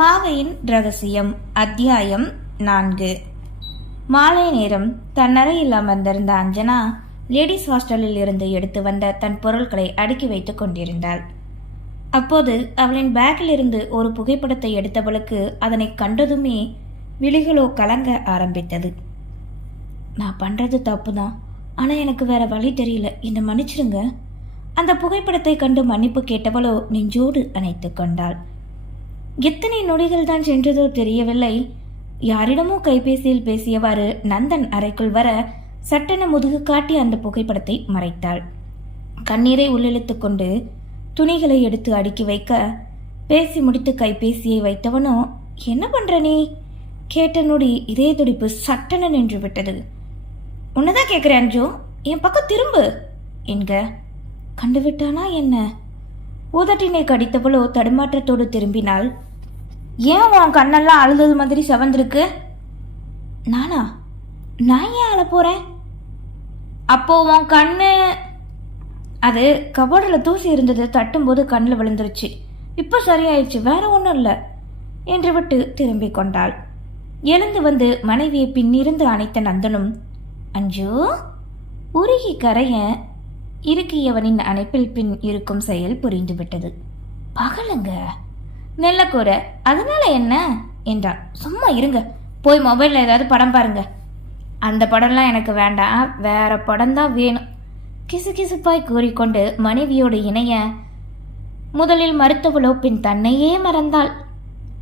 பாவையின் ரகசியம் அத்தியாயம் 4. மாலை நேரம் தன் அறையில் அமர்ந்திருந்த அஞ்சனா லேடிஸ் ஹாஸ்டலில் இருந்து எடுத்து வந்த தன் பொருட்களை அடுக்கி வைத்துக் கொண்டிருந்தாள். அப்போது அவளின் பேக்கில் இருந்து ஒரு புகைப்படத்தை எடுத்தவளுக்கு அதனை கண்டதுமே விழிகளோ கலங்க ஆரம்பித்தது. நான் பண்றது தப்பு தான், ஆனால் எனக்கு வேற வழி தெரியல, என்னை மன்னிச்சிருங்க. அந்த புகைப்படத்தை கண்டு மன்னிப்பு கேட்டவளோ நெஞ்சோடு அணைத்து கொண்டாள். எத்தனை நொடிகள் தான் சென்றதோ தெரியவில்லை. யாரிடமோ கைபேசியில் பேசியவாறு நந்தன் அறைக்குள் வர சட்டென முதுகு காட்டி அந்த புகைப்படத்தை மறைத்தாள். கண்ணீரை உள்ளிழுத்து கொண்டு துணிகளை எடுத்து அடுக்கி வைக்க பேசி முடித்து கைபேசியை வைத்தவனோ, என்ன பண்ற நீ கேட்ட நொடி இதய துடிப்பு சட்டென நின்று விட்டது. உன்னதான் கேட்கிறேன் அஞ்சு, என் பக்கம் திரும்பு என்க. கண்டுவிட்டானா என்ன? ஊதட்டினை கடித்தவளோ தடுமாற்றத்தோடு திரும்பினாள். ஏன் உன் கண்ணெல்லாம் அழுதது மாதிரி செவந்திருக்கு? நானா? நான் ஏன் அழ போறேன்? அப்போ உன் கண்ணு அது கபோர்டில் தூசி இருந்தது, தட்டும்போது கண்ணில் விழுந்துருச்சு. இப்போ சரியாயிடுச்சு, வேற ஒன்றும் இல்லை என்று விட்டு திரும்பிக் கொண்டாள். எழுந்து வந்து மனைவியை பின்னிருந்து அணைத்த நந்தனும், அஞ்சு உருகி கரைய இருக்கியவனின் அணைப்பில் பின் இருக்கும் செயல் புரிந்துவிட்டது. பகலுங்க நெல்லக்கூரை, அதனால என்ன என்றான். சும்மா இருங்க, போய் மொபைலில் ஏதாவது படம் பாருங்க. அந்த படம்லாம் எனக்கு வேண்டாம், வேற படம் தான் வேணும் கிசு கிசுப்பாய் கூறிக்கொண்டு மனைவியோடு இணைய முதலில் மறுத்தவளோ பின் தன்னையே மறந்தாள்.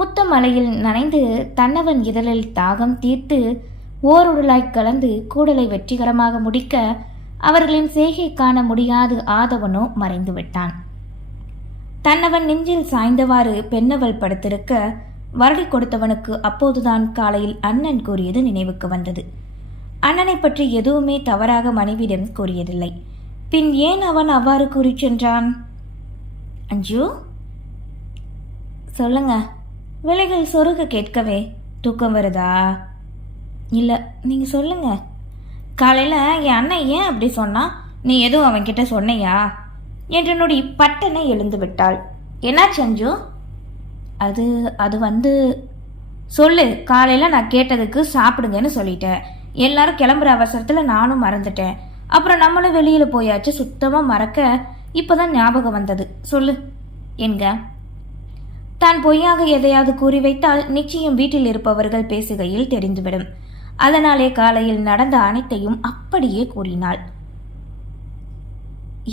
முத்த மலையில் நனைந்து தன்னவன் இதழில் தாகம் தீர்த்து ஓருடலாய் கலந்து கூடலை வெற்றிகரமாக முடிக்க அவர்களின் செய்கை காண முடியாது ஆதவனோ மறைந்து விட்டான். தன்னவன் நெஞ்சில் சாய்ந்தவாறு பெண்ணவள் படுத்திருக்க வருடி கொடுத்தவனுக்கு அப்போதுதான் காலையில் அண்ணன் கூறியது நினைவுக்கு வந்தது. அண்ணனை பற்றி எதுவுமே தவறாக மனைவியிடம் கூறியதில்லை. பின் ஏன் அவன் அவ்வாறு கூறி சென்றான்? அஞ்சு சொல்லுங்க. விலைகள் சொருக கேட்கவே தூக்கம் வருதா? இல்லை, நீங்க சொல்லுங்க. காலையில் என் அண்ணன் ஏன் அப்படி சொன்னா? நீ எதுவும் அவன்கிட்ட சொன்னையா என்று நொடி பட்டனை எழுந்து விட்டாள். என்னாச்சு அஞ்சு? அது அது வந்து சொல்லு. காலையில் நான் கேட்டதுக்கு சாப்பிடுங்கன்னு சொல்லிட்டேன். எல்லாரும் கிளம்புற அவசரத்தில் நானும் மறந்துட்டேன். அப்புறம் நம்மளும் வெளியில் போயாச்சு, சுத்தமாக மறக்க இப்போதான் ஞாபகம் வந்தது. சொல்லு என்க. தான் பொய்யாக எதையாவது கூறி வைத்தால் நிச்சயம் வீட்டில் இருப்பவர்கள் பேசுகையில் தெரிந்துவிடும். அதனாலே காலையில் நடந்த அனைத்தையும் அப்படியே கூறினாள்.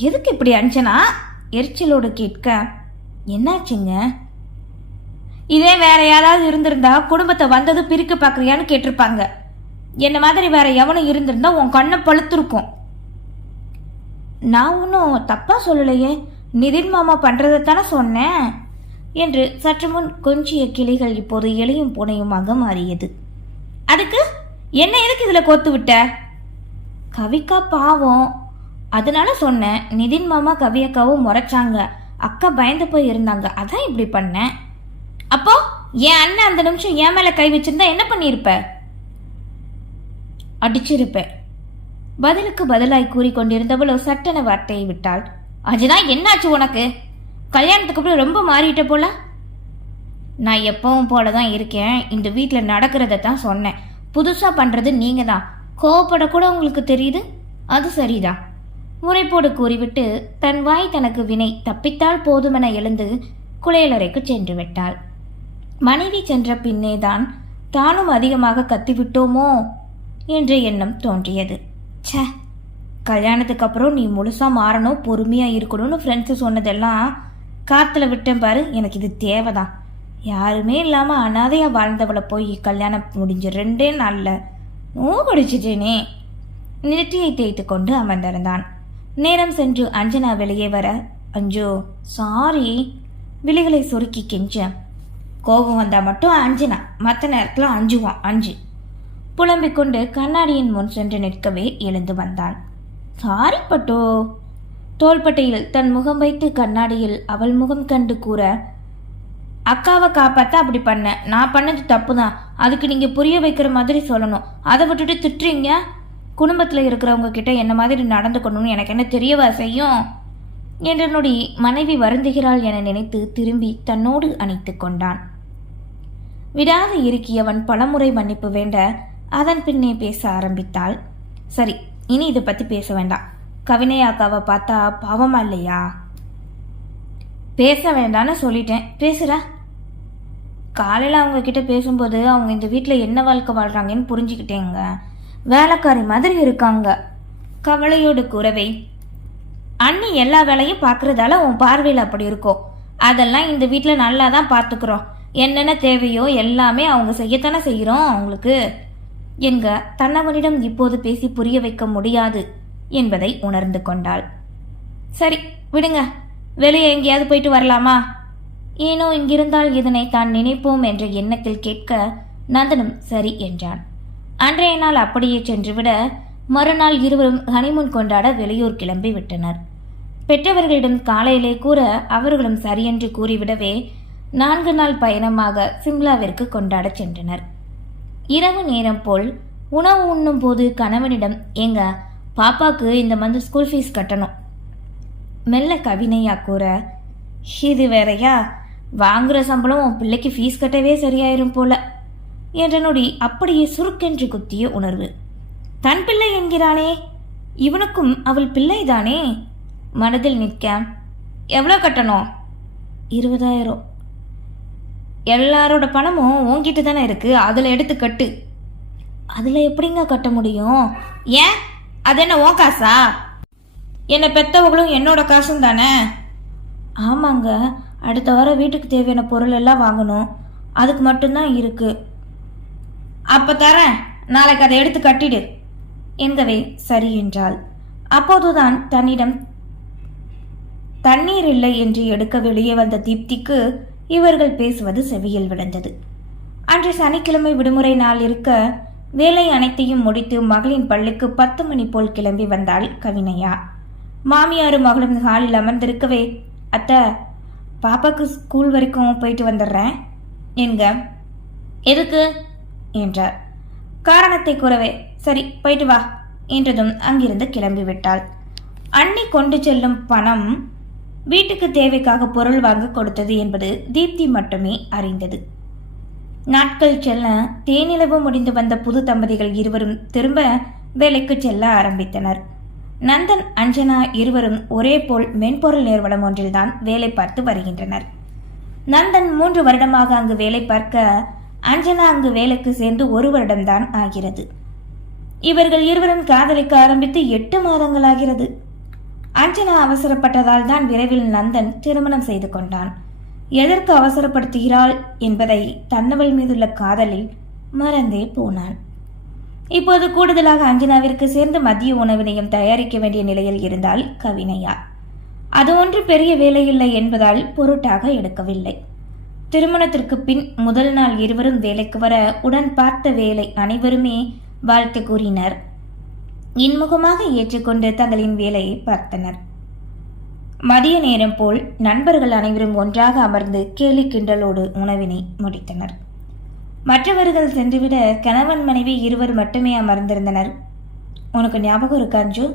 எதுக்கு இப்படி அஞ்சனா? எரிச்சலோடு கேட்க, என்னாச்சுங்க? இதே வேற யாராவது இருந்திருந்தா குடும்பத்தை வந்தது பிரிக்க பார்க்குறியான்னு கேட்டிருப்பாங்க. என்ன மாதிரி வேற எவனும் இருந்திருந்தா உன் கண்ணை பழுத்திருக்கும். நான் ஒன்றும் தப்பா சொல்லலையே, நிதின் மாமா பண்றதைத்தானே சொன்னேன் என்று சற்று முன் கொஞ்சிய கிளிகள் இப்போது எளியும் பூனையுமாக மாறியது. அதுக்கு என்ன எதுக்கு இதுல கோத்து விட்ட? கவிக்கா பாவம், அதனால சொன்னேன். நிதின் மாமா கவி அக்காவும் முறைச்சாங்க, அக்கா பயந்து போய் இருந்தாங்க, அதான் இப்படி பண்ணேன். அப்போ என் அண்ணன் அந்த நிமிஷம் என் மேல கை வச்சிருந்தா என்ன பண்ணியிருப்ப? அடிச்சிருப்பேன். பதிலுக்கு பதிலாய் கூறிக்கொண்டிருந்தவளோ சட்டென வார்த்தையை விட்டாள். அதுதான் என்னாச்சு உனக்கு? கல்யாணத்துக்கு அப்புறம் ரொம்ப மாறிட்ட போல. நான் எப்பவும் போலதான் இருக்கேன். இந்த வீட்டில் நடக்கிறத தான் சொன்னேன். புதுசா பண்றது நீங்க தான். கோவப்படக்கூட உங்களுக்கு தெரியுது, அது சரிதான். முறைப்போடு கூறிவிட்டு தன் வாய் தனக்கு வினை தப்பித்தால் போதுமென எழுந்து குளியலறைக்கு சென்று விட்டாள். மனைவி சென்ற பின்னேதான் தானும் அதிகமாக கத்திவிட்டோமோ என்ற எண்ணம் தோன்றியது. சே, கல்யாணத்துக்கு அப்புறம் நீ முழுசா மாறணும், பொறுமையா இருக்கணும்னு ஃப்ரெண்ட்ஸு சொன்னதெல்லாம் காத்துல விட்டேன் பாரு. எனக்கு இது தேவைதான். யாருமே இல்லாமல் அனாதையாக வாழ்ந்தவளை போய் கல்யாணம் முடிஞ்ச 2 நாளில் நோகடிச்சிட்டேனே. நெற்றியை தேய்த்து கொண்டு அமர்ந்திருந்தான். நேரம் சென்று அஞ்சனா வெளியே வர, அஞ்சு சாரி விழிகளை சொருக்கி கெஞ்ச. கோபம் வந்தால் மட்டும் அஞ்சனா, மற்ற நேரத்தில் அஞ்சுவான் அஞ்சு புலம்பிக் கொண்டு கண்ணாடியின் முன் சென்று நிற்கவே எழுந்து வந்தான். சாரி பட்டோ. தோள்பட்டையில் தன் முகம் வைத்து கண்ணாடியில் அவள் முகம் கண்டு கூற, அக்காவை காப்பாற்ற அப்படி பண்ணேன். நான் பண்ணது தப்பு தான், அதுக்கு நீங்கள் புரிய வைக்கிற மாதிரி சொல்லணும். அதை விட்டுட்டு திட்டுறீங்க. குடும்பத்தில் இருக்கிறவங்க கிட்ட என்ன மாதிரி நடந்துக்கணும்னு எனக்கு என்ன தெரியவா செய்யும் என்ற நொடி மனைவி வருந்துகிறாள் என நினைத்து திரும்பி தன்னோடு அணைத்து கொண்டான். விடாது இறுக்கியவன் பலமுறை மன்னிப்பு வேண்ட அதன் பின்னே பேச ஆரம்பித்தாள். சரி, இனி இதை பத்தி பேச வேண்டாம். கவினை அக்காவை பார்த்தா பாவமா இல்லையா? பேச வேண்டான்னு சொல்லிட்டேன், பேசுற. காலையில் அவங்க கிட்ட பேசும்போது அவங்க இந்த வீட்டில் என்ன வாழ்க்கை வாழ்றாங்கன்னு புரிஞ்சுக்கிட்டேங்க. வேலைக்காரி மாதிரி இருக்காங்க. கவலையோடு கூறவே, அண்ணி எல்லா வேலையும் பார்க்கறதால உன் பார்வையில் அப்படி இருக்கும். அதெல்லாம் இந்த வீட்டில் நல்லா தான் பார்த்துக்கிறோம். என்னென்ன தேவையோ எல்லாமே அவங்க செய்யத்தானே செய்கிறோம் அவங்களுக்கு என்க தன்னவனிடம் இப்போது பேசி புரிய வைக்க முடியாது என்பதை உணர்ந்து கொண்டாள். சரி விடுங்க, வெளியே எங்கேயாவது போயிட்டு வரலாமா? ஏனோ இங்கிருந்தால் இதனை தான் நினைப்போம் என்ற எண்ணத்தில் கேட்க நந்தனும் சரி என்றான். அன்றைய நாள் அப்படியே சென்றுவிட மறுநாள் இருவரும் ஹனிமூன் கொண்டாட வெளியூர் கிளம்பி விட்டனர். பெற்றவர்களிடம் காலையிலே கூற அவர்களும் சரியென்று கூறிவிடவே 4 நாள் பயணமாக சிம்லாவிற்கு கொண்டாட சென்றனர். இரவு நேரம் போல் உணவு உண்ணும் போது கணவனிடம், ஏங்க பாப்பாக்கு இந்த மந்த் ஸ்கூல் ஃபீஸ் கட்டணும் மெல்ல கவினையா கூற, இது வேறையா, வாங்குற சம்பளம் உன் பிள்ளைக்கு ஃபீஸ் கட்டவே சரியாயிரும் போல என்ற நொடி அப்படியே சுருக்கென்று குத்திய உணர்வு. தன் பிள்ளை என்கிறானே, இவனுக்கும் அவள் பிள்ளைதானே மனதில் நிற்க, எவ்வளோ கட்டணும்? 20,000. எல்லாரோட பணமும் உன்கிட்ட தானே இருக்கு, அதில் எடுத்து கட்டு. அதில் எப்படிங்க கட்ட முடியும்? ஏன், அது என்ன உன் காசா? என்னை பெற்றவங்களும் என்னோட காசும் தானே. ஆமாங்க, அடுத்த வாரம் வீட்டுக்கு தேவையான பொருள் எல்லாம் வாங்கணும், அதுக்கு மட்டும்தான் இருக்கு. அப்போ தரேன், நாளைக்கு அதை எடுத்து கட்டிடு என்கவே சரி என்றாள். அப்போதுதான் தன்னிடம் தண்ணீர் இல்லை என்று எடுக்க வெளியே வந்த தீப்திக்கு இவர்கள் பேசுவது செவியில் விழுந்தது. அன்று சனிக்கிழமை விடுமுறை நாள் இருக்க வேலை அனைத்தையும் முடித்து மகளின் பள்ளிக்கு 10 மணி போல் கிளம்பி வந்தாள் கவினையா. மாமியாரும் மகளும் ஹாலில் அமர்ந்திருக்கவே, அத்தை பாப்பாக்கு ஸ்கூல் வரைக்கும் போயிட்டு வந்துடுறேன் என்க. எதுக்கு என்றார். காரணத்தை கூறவே, சரி போயிட்டு வா என்றதும் அங்கிருந்து கிளம்பி விட்டாள். அண்ணி கொண்டு செல்லும் பணம் வீட்டுக்கு தேவைக்காக பொருள் வாங்க கொடுத்தது என்பது தீப்தி மட்டுமே அறிந்தது. நாட்கள் செல்ல தேனிலவு முடிந்து வந்த புது தம்பதிகள் இருவரும் திரும்ப வேலைக்கு செல்ல ஆரம்பித்தனர். நந்தன் அஞ்சனா இருவரும் ஒரே போல் மென்பொருள் நிறுவனம் ஒன்றில்தான் வேலை பார்த்து வருகின்றனர். நந்தன் 3 வருடமாக அங்கு வேலை பார்க்க, அஞ்சனா அங்கு வேலைக்கு சேர்ந்து 1 வருடம்தான் ஆகிறது. இவர்கள் இருவரும் காதலிக்க ஆரம்பித்து 8 மாதங்களாகிறது. அஞ்சனா அவசரப்பட்டதால் தான் விரைவில் நந்தன் திருமணம் செய்து கொண்டான். எதற்கு அவசரப்படுத்துகிறாள் என்பதை தன்னவள் மீதுள்ள காதலில் மறந்தே போனான். இப்போது கூடுதலாக அஞ்சனாவிற்கு சேர்ந்து மதிய உணவினையும் தயாரிக்க வேண்டிய நிலையில் இருந்தால் கவினையா. அது ஒன்று பெரிய வேலையில்லை என்பதால் பொருட்டாக எடுக்கவில்லை. திருமணத்திற்கு பின் முதல் நாள் இருவரும் வேலைக்கு வர உடன் பார்த்த வேலை அனைவருமே வாழ்த்து கூறினர். இன்முகமாக ஏற்றுக்கொண்டு தங்களின் வேலையை பார்த்தனர். மதிய நேரம் போல் நண்பர்கள் அனைவரும் ஒன்றாக அமர்ந்து கேலி கிண்டலோடு உணவினை முடித்தனர். மற்றவர்கள் சென்றுவிட கணவன் மனைவி இருவர் மட்டுமே அமர்ந்திருந்தனர். உனக்கு ஞாபகம் இருக்கா அஞ்சு,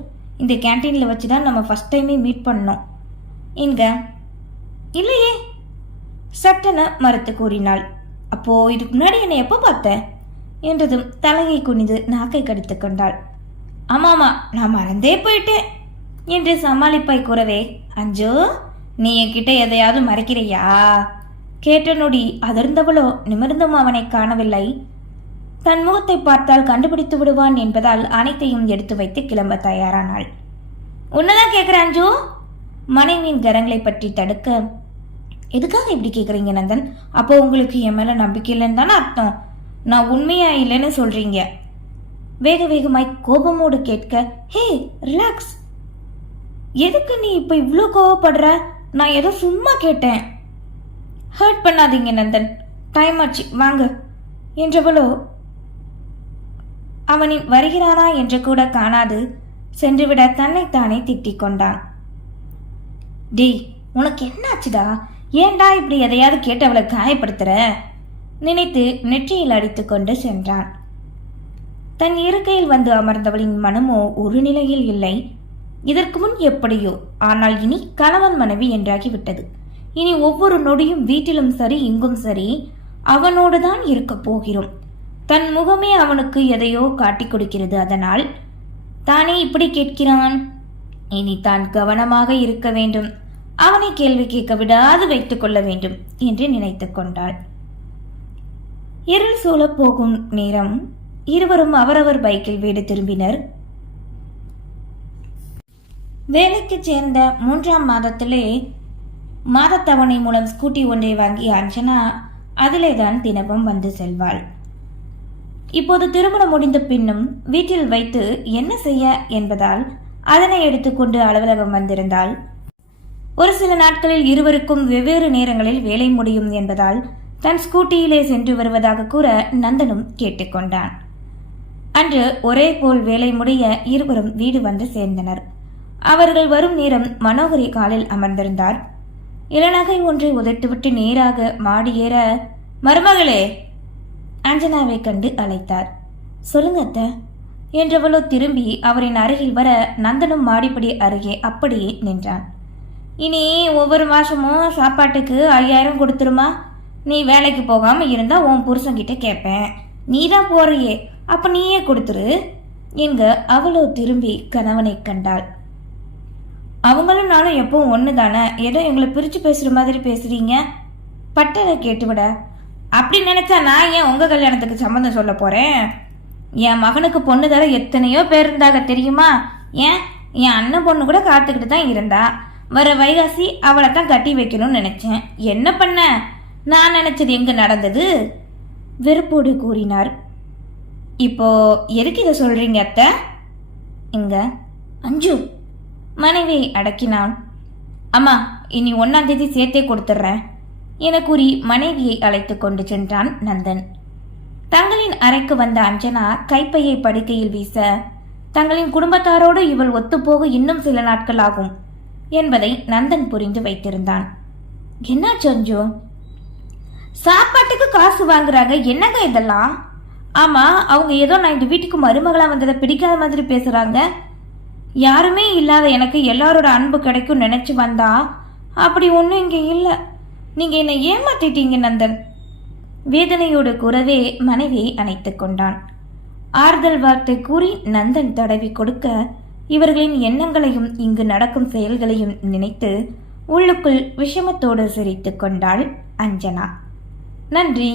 இந்த கேன்டீனில் வச்சு தான் நம்ம ஃபர்ஸ்ட் டைமே மீட் பண்ணோம் என்க. இல்லையே சட்டென மறுத்து கூறினாள். அப்போ இதுக்கு முன்னாடி என்னை எப்போ பார்த்த என்றதும் தலையை குனிந்து நாக்கை கடித்து கொண்டாள். ஆமாமா, நான் மறந்தே போயிட்டேன் என்று சமாளிப்பாய் கூறவே, அஞ்சு நீ என்கிட்ட எதையாவது மறைக்கிறையா கேட்ட நொடி அதிர்ந்தவளோ நிமிர்ந்தும் அவனை காணவில்லை. தன் முகத்தை பார்த்தால் கண்டுபிடித்து விடுவான் என்பதால் அனைத்தையும் எடுத்து வைத்து கிளம்ப தயாரானாள். உன்னதான் கேட்குற அஞ்சு மனைவியின் கரங்களை பற்றி தடுக்க, எதுக்காக இப்படி கேட்குறீங்க நந்தன்? அப்போ உங்களுக்கு என் மேல நம்பிக்கை இல்லைன்னு தானே அர்த்தம். நான் உண்மையா இல்லைன்னு சொல்றீங்க வேக வேகமாய் கோபமோடு கேட்க, ஹே ரிலாக்ஸ், எதுக்கு நீ இப்ப இவ்வளோ கோவப்படுற? நான் ஏதோ சும்மா கேட்டேன். ஹர்ட் பண்ணாதீங்க நந்தன், டைம் ஆச்சு வாங்க என்றவளோ அவனின் வருகிறானா என்று கூட காணாது சென்றுவிட தன்னைத்தானே திட்டிக் கொண்டான். டேய் உனக்கு என்னாச்சுடா? ஏண்டா இப்படி எதையாவது கேட்டு அவளை காயப்படுத்துற நினைத்து நெற்றியில் அடித்து கொண்டு சென்றான். தன் இருக்கையில் வந்து அமர்ந்தவளின் மனமோ ஒரு நிலையில் இல்லை. இதற்கு முன் எப்படியோ, ஆனால் இனி கணவன் மனைவி என்றாகிவிட்டது. இனி ஒவ்வொரு நொடியும் வீட்டிலும் சரி இங்கும் சரி அவனோடு தான் இருக்கப் போகிறோம். தன் முகமே அவனுக்கு எதையோ காட்டிக் கொடுக்கிறது. அதனால் தானே இப்படி கேட்கிறான். இனி தான் கவனமாக இருக்க வேண்டும். அவனை கேள்வி கேட்க விடாது வைத்துக் கொள்ள வேண்டும் என்று நினைத்து கொண்டாள். இருள் சூழ போகும் நேரம் இருவரும் அவரவர் பைக்கில் வீடு திரும்பினர். வேலைக்கு சேர்ந்த 3ஆம் மாதத்திலே மாதத்தவணை மூலம் ஸ்கூட்டி ஒன்றை வாங்கிய அஞ்சனா அதிலேதான் தினமும் வந்து செல்வாள். இப்போது திருமணம் முடிந்த பின்னும் வீட்டில் வைத்து என்ன செய்ய என்பதால் அதனை எடுத்துக்கொண்டு அலுவலகம் வந்திருந்தாள். ஒரு சில நாட்களில் இருவருக்கும் வெவ்வேறு நேரங்களில் வேலை முடியும் என்பதால் தன் ஸ்கூட்டியிலே சென்று வருவதாக கூற நந்தனும் கேட்டுக்கொண்டான். அன்று ஒரே போல் வேலை முடிய இருவரும் வீடு வந்து சேர்ந்தனர். அவர்கள் வரும் நேரம் மனோகரி காலில் அமர்ந்திருந்தார். இளநகை ஒன்றை உதைத்துவிட்டு நேராக மாடி ஏற, மருமகளே, அஞ்சனாவை கண்டு அழைத்தார். சொல்லுங்க அத்தை என்றவளோ திரும்பி அவரின் அருகில் வர நந்தனும் மாடிப்படி அருகே அப்படியே நின்றான். இனி ஒவ்வொரு மாசமும் சாப்பாட்டுக்கு 5000 கொடுத்துருமா? நீ வேலைக்கு போகாம இருந்தா உன் புருஷன்கிட்ட கேட்பேன். நீ தான் போறியே, அப்ப நீயே கொடுத்துரு என்க அவளோ திரும்பி கணவனை கண்டாள். அவங்களும் நானும் எப்பவும் ஒன்று தானே, ஏதோ எங்களை பிரித்து பேசுகிற மாதிரி பேசுறீங்க. பட்டதை கேட்டுவிட. அப்படி நினைச்சா நான் ஏன் உங்கள் கல்யாணத்துக்கு சம்மந்தம் சொல்ல போகிறேன்? என் மகனுக்கு பொண்ணு தர எத்தனையோ பேர் இருந்தாங்க தெரியுமா? ஏன் என் அண்ணன் பொண்ணு கூட காத்துக்கிட்டு தான் இருந்தா. வர வைகாசி அவளை தான் கட்டி வைக்கணும்னு நினைச்சேன். என்ன பண்ண? நான் நினைச்சது எங்க நடந்தது? வெறுப்போடு கூறினார். இப்போ எதுக்கு இதை சொல்றீங்க அத்தை? இங்க அஞ்சு மனைவியை அடக்கினான். அம்மா, இனி 1ஆம் தேதி சேர்த்தே கொடுத்துட்றேன் என கூறி மனைவியை அழைத்து கொண்டு சென்றான் நந்தன். தங்களின் அறைக்கு வந்த அஞ்சனா கைப்பையை படுக்கையில் வீச, தங்களின் குடும்பத்தாரோடு இவள் ஒத்துப்போக இன்னும் சில நாட்கள் ஆகும் என்பதை நந்தன் புரிந்து வைத்திருந்தான். என்னாச்சு அஞ்சு? சாப்பாட்டுக்கு காசு வாங்குறாங்க, என்னங்க இதெல்லாம்? ஆமா, அவங்க ஏதோ நான் இந்த வீட்டுக்கு மருமகளா வந்ததை பிடிக்காத மாதிரி பேசுறாங்க. யாருமே இல்லாத எனக்கு எல்லாரோட அன்பு கிடைக்கும் நினைச்சு வந்தா அப்படி ஒன்றும் இங்கே இல்லை. நீங்க என்னை ஏமாத்திட்டீங்க நந்தன். வேதனையோடு கூறவே மனைவியை அணைத்துக் கொண்டான். ஆறுதல் வார்த்தை கூறி நந்தன் தடவி கொடுக்க இவர்களின் எண்ணங்களையும் இங்கு நடக்கும் செயல்களையும் நினைத்து உள்ளுக்குள் விஷமத்தோடு சிரித்து கொண்டாள் அஞ்சனா. நன்றி.